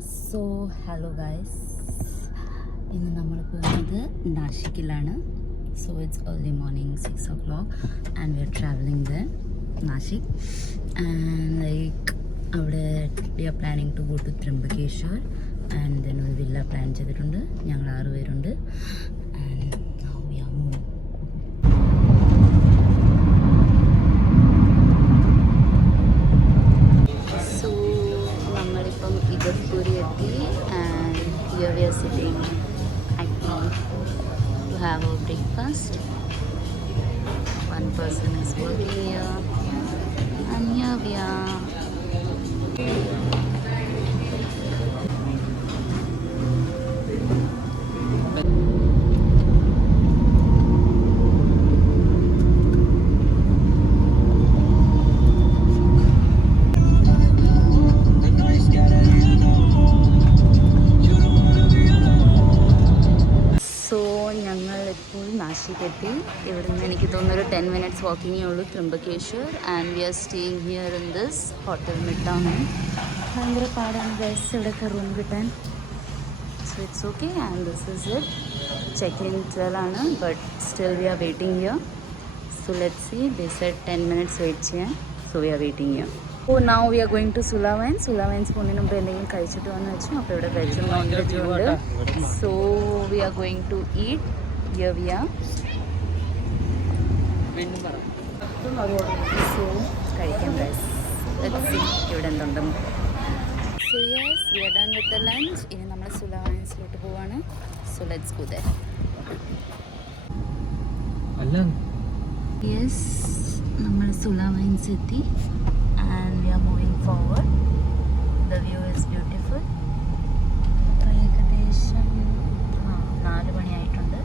So hello guys, ഇന്ന് നമ്മൾ പോകുന്നത് നാഷിക്കിലാണ്. So it's early morning 6 o'clock and we are traveling there, Nashik. And like അവിടെ we are planning to go to Trimbakeshwar and then ഒരു villa plan ചെയ്തിട്ടുണ്ട്. ഞങ്ങൾ 6 പേരുണ്ട്. And now we are moving. So നമ്മളിപ്പം ഇഗത്പൂരി എത്തി and here we are sitting actually to have our breakfast. One person is working here and here we are. ഞങ്ങളിപ്പോൾ നാശിക്കെത്തി. ഇവിടുന്ന് എനിക്ക് തോന്നുന്നൊരു 10 minutes വാക്കിങ്ങേ ഉള്ളൂ Trimbakeshwar. And we are staying here in this hotel midtown. ഭയങ്കര പാടാണ് guys ഇവിടെയൊക്കെ room കിട്ടാൻ. So it's okay and this is it. Check in 12 ആണ്, but still we are waiting here. So let's see. They said 10 minutes wait ചെയ്യാൻ. So we are waiting here. Oh now we are going to സുലാവൻസ്. പോകുന്നതിന് മുമ്പ് എന്തെങ്കിലും കഴിച്ചിട്ട് വന്ന് വെച്ചു. അപ്പോൾ ഇവിടെ വെജും നോൺ വെജും ഉണ്ട്. So we are going to eat. Here we are. So കഴിക്കാം ഗൈസ്. ലെറ്റ്സ് സീ ഇവിടെ എന്തുണ്ടെന്ന്. So yes, we are done with the lunch. ഇനി നമ്മൾ സുലാവൻസിലോട്ട് പോവാണ്. So let's go there. Yes, നമ്മൾ സുലാവൻസ് എത്തി and we are moving forward. The view is beautiful. ഏകദേശം 4 മണിയായിട്ടുണ്ട്.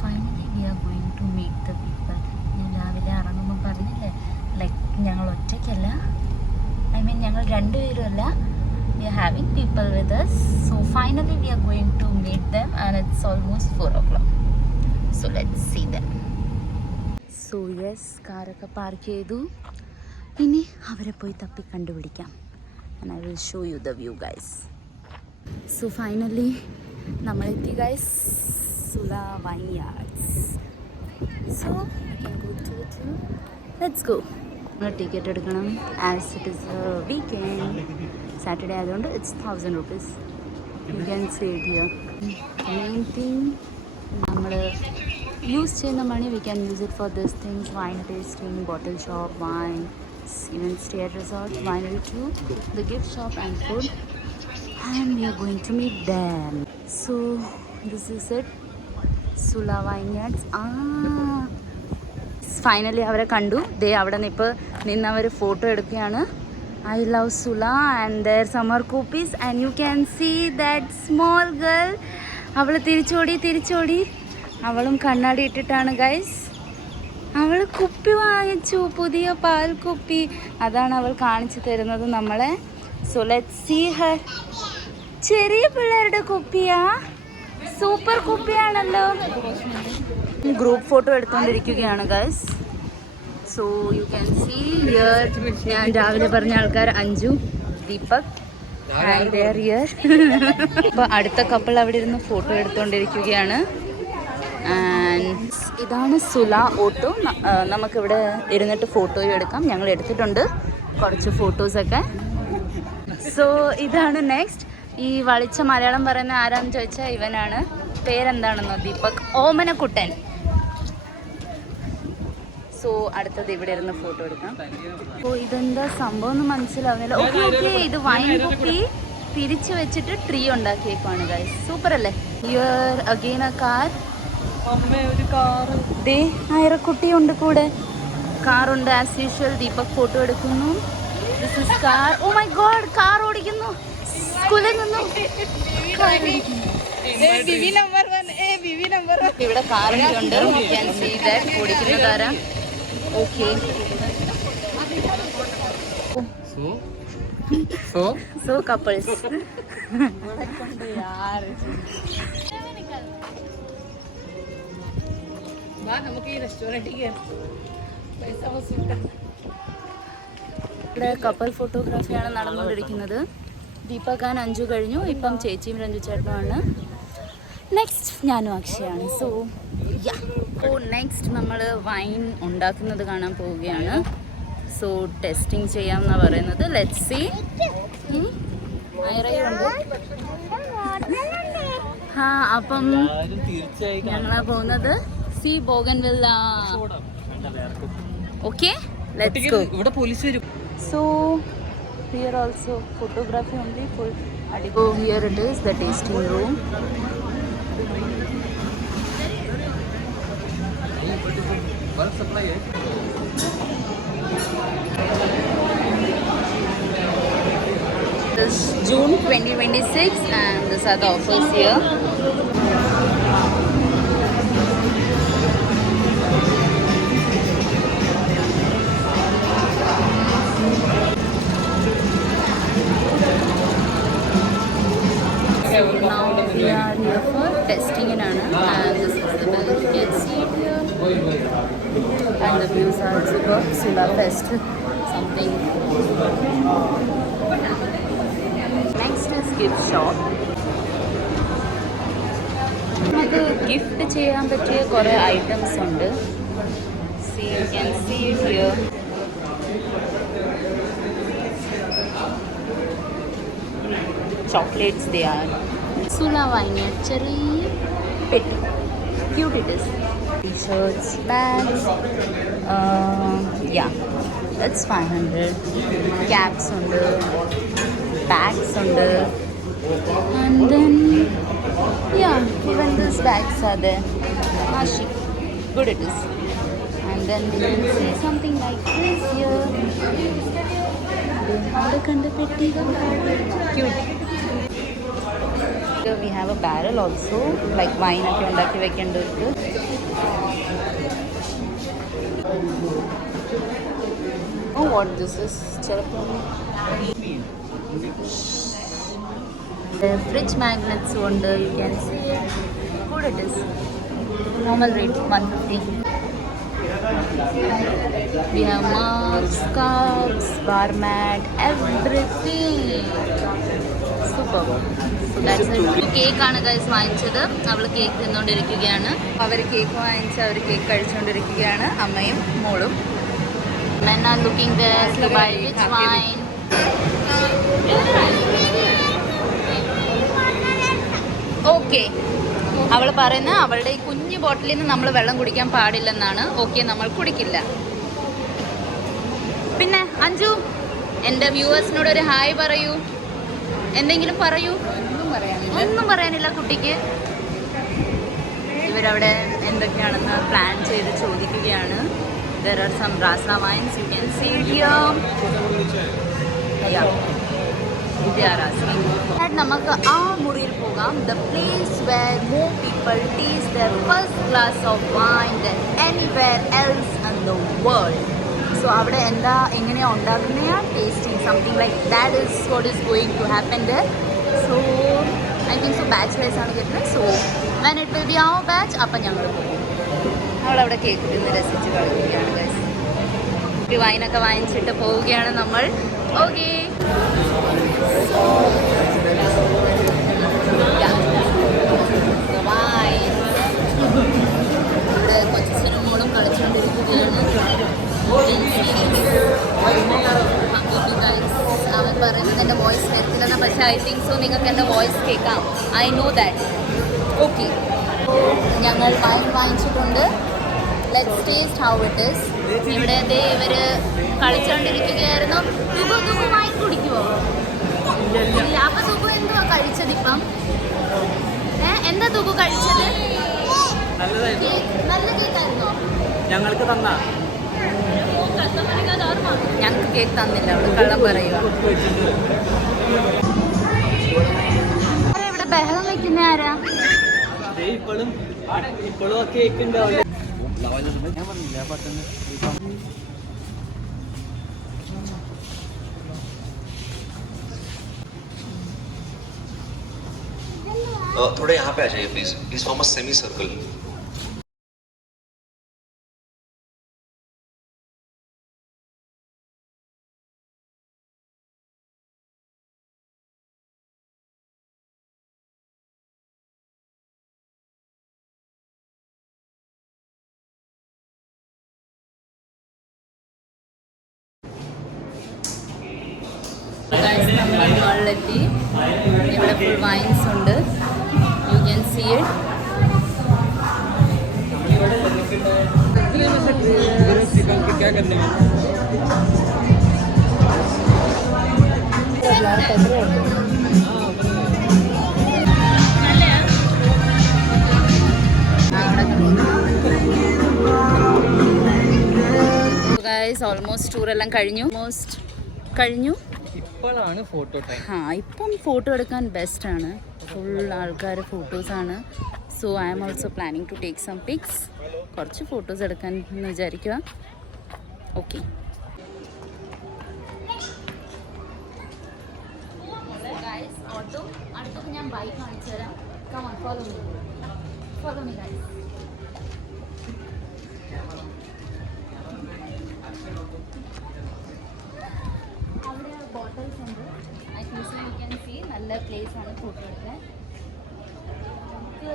Finally we are going to meet the people. ഞാൻ രാവിലെ ഇറങ്ങുമ്പോൾ പറഞ്ഞില്ലേ, ലൈക്ക് ഞങ്ങൾ ഒറ്റയ്ക്കല്ല, ഐ മീൻ ഞങ്ങൾ 2 പേരുമല്ല, we are having people with us. So finally we are going to meet them and it's almost 4 o'clock. So let's see them. So yes, കാറൊക്കെ park ചെയ്തു. ഇനി അവരെ പോയി തപ്പി കണ്ടുപിടിക്കാം. And I will show you the view guys. So finally നമ്മളെത്തി guys, Sula Vineyards. So we can go to it. Let's go. Ticket എടുക്കണം. As it is a weekend, Saturday ആയതുകൊണ്ട് it's 1,000 rupees. You can see it here. Main thing, നമ്മൾ use ചെയ്യുന്ന money we can use it for these things: wine tasting, bottle shop, wine, even stay at resort, winery too, the gift shop and food. And we are going to meet them. So this is it. Sula vineyards. Finally അവരെ കണ്ടു. ദേ അവിടെ നിന്നവർ photo എടുക്കുകയാണ്. I love Sula and their summer കൂപ്പീസ്. And you can see that small girl. അവൾ തിരിച്ചോടി. അവളും കണ്ണാടി ഇട്ടിട്ടാണ് ഗൈസ്. അവൾ കുപ്പി വാങ്ങിച്ചു, പുതിയ പാൽ കുപ്പി. അതാണ് അവൾ കാണിച്ചു തരുന്നത് നമ്മളെ. So let's see her. ചെറിയ പിള്ളേരുടെ കുപ്പിയാ, സൂപ്പർ കുപ്പിയാണല്ലോ. ഗ്രൂപ്പ് ഫോട്ടോ എടുത്തുകൊണ്ടിരിക്കുകയാണ് guys. So you can see here. ഞാൻ രാവിലെ പറഞ്ഞ ആൾക്കാർ Anju, Deepak and they're here. അപ്പോൾ അടുത്ത കപ്പിൾ അവിടെ ഇരുന്ന് ഫോട്ടോ എടുത്തുകൊണ്ടിരിക്കുകയാണ്. ആൻഡ് ഇതാണ് സുല ഓട്ടോ. നമുക്കിവിടെ ഇരുന്നിട്ട് ഫോട്ടോയും എടുക്കാം. ഞങ്ങൾ എടുത്തിട്ടുണ്ട് കുറച്ച് ഫോട്ടോസൊക്കെ. സോ ഇതാണ് നെക്സ്റ്റ്. ഈ വളിച്ച മലയാളം പറയുന്ന ആരാന്ന് ചോദിച്ചാൽ ഇവനാണ്. പേരെന്താണെന്നോ? ദീപക് ഓമനക്കുട്ടൻ. സോ അടുത്തത് ഇവിടെ ഇരുന്ന് ഫോട്ടോ എടുക്കാം. ഓ ഇതെന്താ സംഭവം എന്ന് മനസ്സിലാവുന്നില്ല. ഓക്കെ ഓക്കെ, ഇത് വൈൻ കുപ്പി തിരിച്ചു വെച്ചിട്ട് ട്രീ ഉണ്ടാക്കിയേക്കാണ് ഗൈസ്. സൂപ്പർ അല്ലേ? Here again a car. ദേ ഐറക്കുട്ടിയുണ്ട് കൂടെ. കാറുണ്ട് ആസ് യൂഷ്വൽ. ദീപക് ഫോട്ടോ എടുക്കുന്നു. This is car. Oh my god, car ഓടിക്കുന്നു. സ്കൂളിൽ നിന്നും ഇവിടെ കാറുണ്ട്. ഓടിക്കുന്നതാരാ? ഓക്കെ. So couples. നമുക്ക് ഈ റെസ്റ്റോറൻറ്റിൽ ഇവിടെ കപ്പിൾ ഫോട്ടോഗ്രാഫിയാണ് നടന്നുകൊണ്ടിരിക്കുന്നത്. ദീപകാൻ അഞ്ചു കഴിഞ്ഞു, ഇപ്പം ചേച്ചിയും രഞ്ജു ചേട്ടനുമാണ്. നെക്സ്റ്റ് ഞാനും അക്ഷയാണ്. സോ നെക്സ്റ്റ് നമ്മൾ വൈൻ ഉണ്ടാക്കുന്നത് കാണാൻ പോവുകയാണ്. സോ ടെസ്റ്റിംഗ് ചെയ്യാമെന്നാണ് പറയുന്നത്. Let's see. ഐറയുണ്ട്. അപ്പം ഞങ്ങളാ പോകുന്നത് see bougainvillea. Okay, let's go. ഇവിടെ പോലീസ് വരും. So here also photography only full. So here it is, the tasting room. This June 2026 and these are the offers here. Now we are here for testing in Anna, and this is the bill. You can see it here, and the views are super. Sula Fest, something. Next is gift shop. നമുക്ക് gift ചെയ്യാൻ പറ്റിയ കുറേ items ഉണ്ട്. See, you can see it here. Chocolates they are. Sula Vineyard cherry pet. Cute it is. T-shirts, bags. Yeah, that's 500. Caps under, bags under, and then yeah, even these bags are there. Chic. Good it is. And then we can see something like this here. Cute. Here we have a barrel also, like wine ഒക്കെ ഉണ്ടാക്കി വെക്കേണ്ടത്. Oh, what this is? The fridge magnets under, you can see it. Good it is. Normal rate 150. We have mugs, cups, bar mat, everything. Super. That's it. കേക്കാണ് guys വാങ്ങിച്ചത്. അവൾ cake തിന്നുകൊണ്ടിരിക്കുകയാണ്. അവർ cake വാങ്ങിച്ച് അവർ cake കഴിച്ചുകൊണ്ടിരിക്കുകയാണ്, അമ്മയും മോളും. Men are looking there to buy which wine. Okay, അവൾ പറയുന്ന അവളുടെ ഈ കുഞ്ഞു ബോട്ടിലിൽ നിന്ന് നമ്മൾ വെള്ളം കുടിക്കാൻ പാടില്ലെന്നാണ്. ഓക്കെ, നമ്മൾ കുടിക്കില്ല. പിന്നെ അഞ്ജു, എൻ്റെ വ്യൂവേഴ്സിനോട് ഒരു ഹായ് പറയൂ. എന്തെങ്കിലും പറയൂ. ഒന്നും പറയാനില്ല കുട്ടിക്ക്. ഇവരവിടെ എന്തൊക്കെയാണെന്ന് പ്ലാൻ ചെയ്ത് ചോദിക്കുകയാണ്. There are some Rasa wines, you can see here. Yeah, they are asking. നമുക്ക് ആ മുറിയിൽ പോകാം. The place where more people taste their first glass of wine than anywhere else in the world. So അവിടെ എന്താ എങ്ങനെയാണ് ഉണ്ടാക്കുന്നത്, tasting something like that is what is going to happen there. So I think so batch wise ആണ് വരുന്നത്. So when it will be അവർ batch അപ്പം ഞങ്ങൾ പോകും. അവളവിടെ കേക്ക് തിന്ന് രസിച്ച് കളിക്കുകയാണ് ഗൈസ്. ഒരു വൈനൊക്കെ വാങ്ങിച്ചിട്ട് പോവുകയാണ് നമ്മൾ. ഓക്കെ, ഇവിടെ കൊച്ചിനും മോളും കളിച്ചുകൊണ്ടിരിക്കുകയാണ്. അവൻ പറയുന്നത് എൻ്റെ വോയിസ് വരത്തില്ലെന്ന്, പക്ഷേ ഐ തിങ്ക് സോ നിങ്ങൾക്ക് എൻ്റെ വോയിസ് കേൾക്കാം. I know that. ഓക്കെ, ഞങ്ങൾ വൈൻ വാങ്ങിച്ചിട്ടുണ്ട്. Let's taste how it is. ഇവിടെ ഇവർ കളിച്ചുകൊണ്ടിരിക്കുകയായിരുന്നു. തുബു വൈൻ കുടിക്കുമോ? ഇല്ല. അപ്പം തുബു എന്തുവാ കഴിച്ചത് ഇപ്പം? എന്താ തുബു കഴിച്ചത്? നല്ല കേക്കായിരുന്നോ? ഞങ്ങൾക്ക് തന്ന ഞങ്ങൾക്ക് കേക്ക് തന്നില്ല. അവിടെ കള്ളം പറയുക. ഇവിടെ ബഹളം വെക്കുന്ന ആരാ? ഇപ്പോഴും കേക്ക് ഉണ്ടാവില്ല. थोड़े यहाँ पे आ जाइए please. Please form a semi circle. നമ്മൾ മുകളിലെത്തി. ഇവിടെ ഫുൾ വൈൻസ് ഉണ്ട്. You can see it. Almost tour എല്ലാം കഴിഞ്ഞു. ഇപ്പോഴാണ് ഫോട്ടോ ടൈം. ഇപ്പം ഫോട്ടോ എടുക്കാൻ ബെസ്റ്റാണ്. ഫുൾ ആൾക്കാർ ഫോട്ടോസാണ്. So I am also planning to take some pics. കുറച്ച് ഫോട്ടോസ് എടുക്കാൻ എന്ന് വിചാരിക്കുക. ഓക്കെ, ഓട്ടോ അടുത്തൊക്കെ ഞാൻ ബൈക്ക് കാണിച്ചു തരാം. Come on, follow me guys. അവിടെ ബോട്ടിൽസ് ഉണ്ട്. I think so you can see. നല്ല പ്ലേസ് ആണ് ഫോട്ടോ എടുക്കാൻ. നമുക്ക്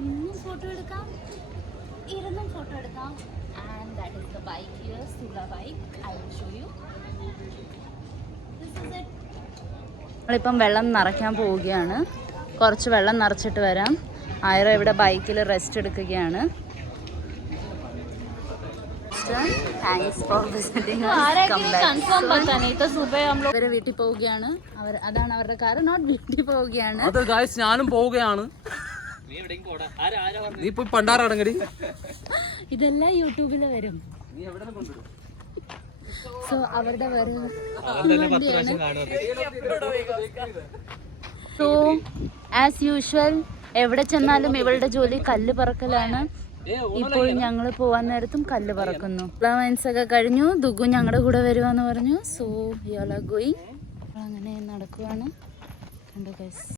നിന്നും ഫോട്ടോ എടുക്കാം, ഇരുന്നും ഫോട്ടോ എടുക്കാം. And that is the bike here, Sula bike. I will show you. This is it. നമ്മളിപ്പം വെള്ളം നിറയ്ക്കാൻ പോവുകയാണ്. കുറച്ച് വെള്ളം നിറച്ചിട്ട് വരാം. ആയിര ഇവിടെ ബൈക്കിൽ റെസ്റ്റ് എടുക്കുകയാണ്. ഇവരെ വീട്ടിൽ പോവുകയാണ്. അതാണ് അവരുടെ കാർ. നോട്ട് വീട്ടിൽ പോവുകയാണ്. ഞാനും പോവുകയാണ്. നീ പോയി പണ്ടാറടങ്ങടി. ഇതെല്ലാം യൂട്യൂബിൽ വരും. സോ അവരുടെ വരും. സോ ആസ് യൂഷ്വൽ എവിടെ ചെന്നാലും ഇവളുടെ ജോലി കല്ല് പറക്കലാണ്. ഇപ്പോൾ ഞങ്ങൾ പോവാൻ നേരത്തും കല്ല് പറക്കുന്നു. ഫ്ലവൻസ് ഒക്കെ കഴിഞ്ഞു. ദുഗു ഞങ്ങളുടെ കൂടെ വരുവാന്ന് പറഞ്ഞു. So you are going. അങ്ങനെ നടക്കുവാണ്. കണ്ടോ ഗൈസ്.